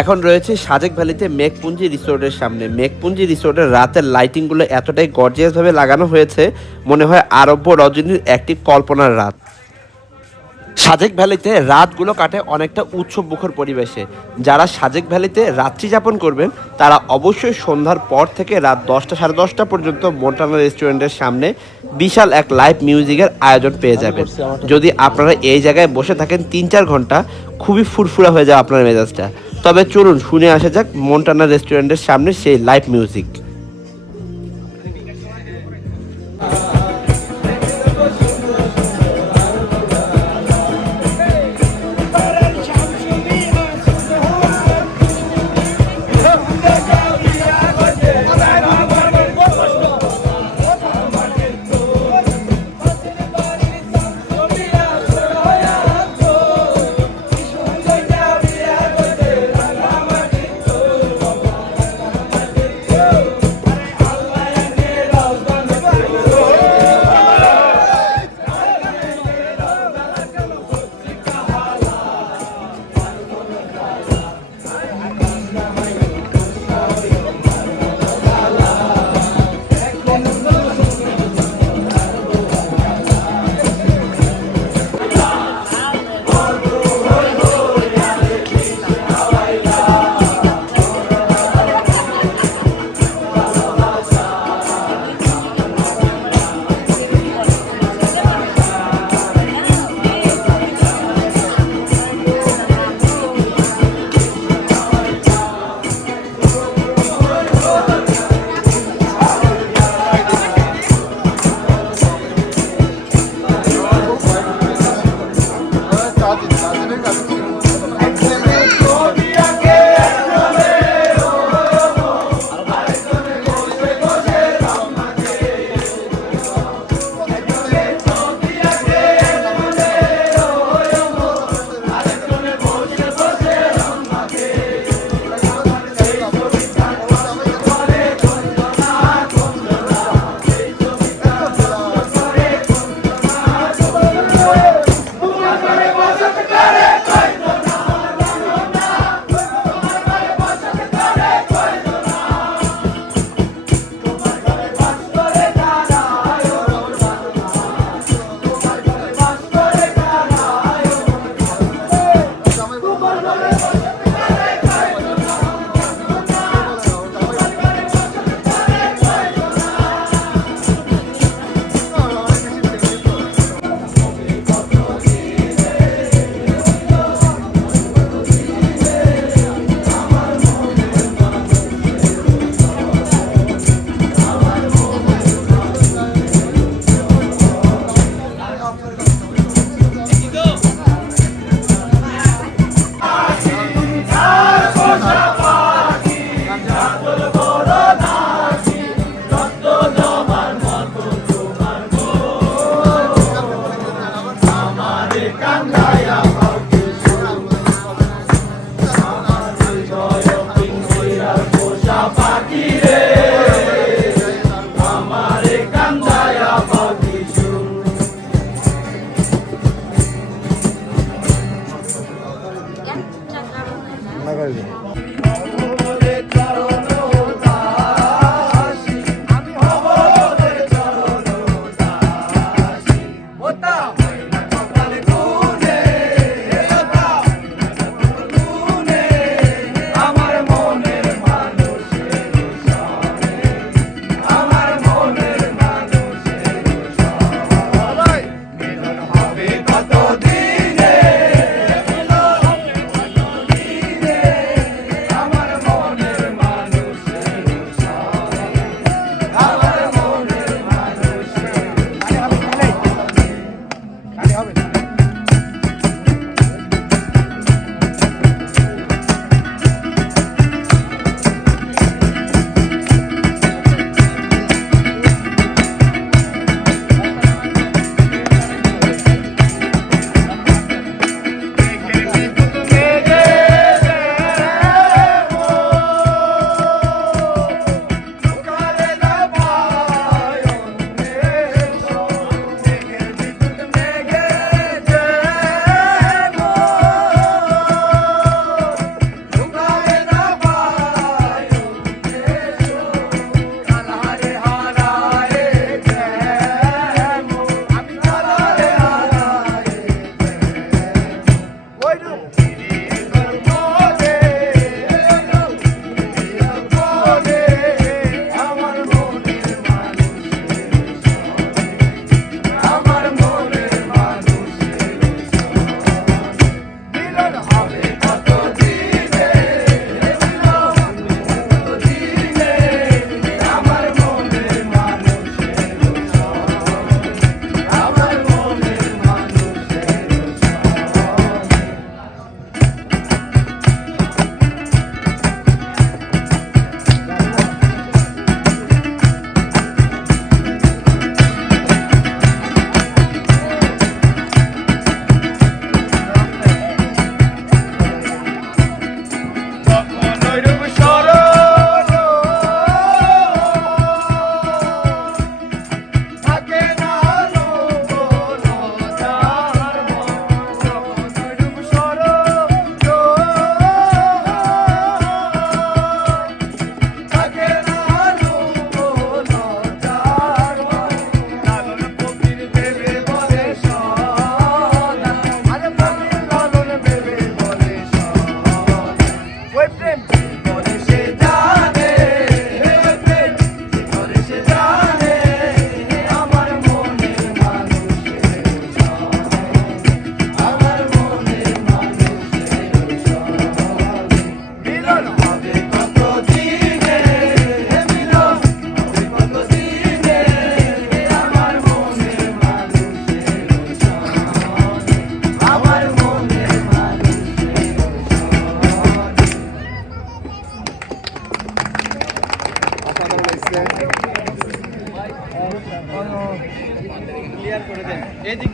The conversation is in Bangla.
এখন রয়েছে সাজেক ভ্যালিতে মেঘপুঞ্জি রিসোর্টের সামনে। মেঘপুঞ্জি রিসোর্টের রাতের লাইটিংগুলো এতটাই গর্জিয়াসভাবে লাগানো হয়েছে মনে হয় আরব্য রজনীর একটি কল্পনার রাত। সাজেক ভ্যালিতে রাতগুলো কাটে অনেকটা উৎসব মুখর পরিবেশে। যারা সাজেক ভ্যালিতে রাত্রি যাপন করবেন তারা অবশ্যই সন্ধ্যার পর থেকে রাত দশটা সাড়ে দশটা পর্যন্ত মোন্টানা রেস্টুরেন্টের সামনে বিশাল এক লাইভ মিউজিকের আয়োজন পেয়ে যাবেন। যদি আপনারা এই জায়গায় বসে থাকেন তিন চার ঘণ্টা খুবই ফুরফুরা হয়ে যায় আপনার মেজাজটা। তবে চলুন শুনে আসা যাক মন্টানা রেস্টুরেন্টের সামনে সেই লাইভ মিউজিক Chikangai. ক্লিয়ার করে দেন এদিক